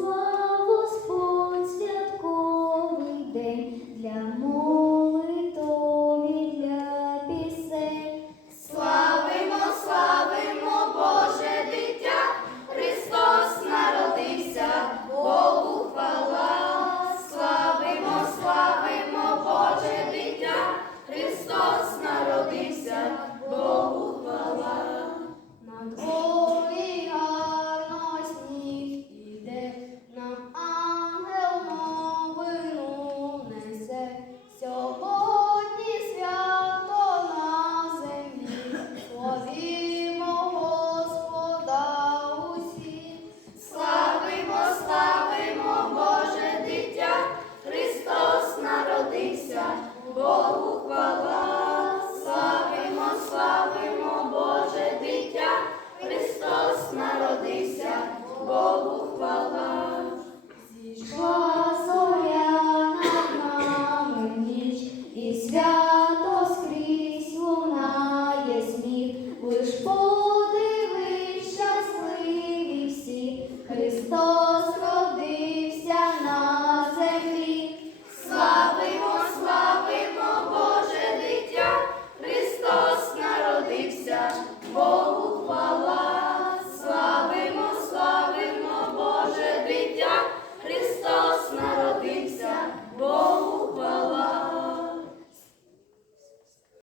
slow. vou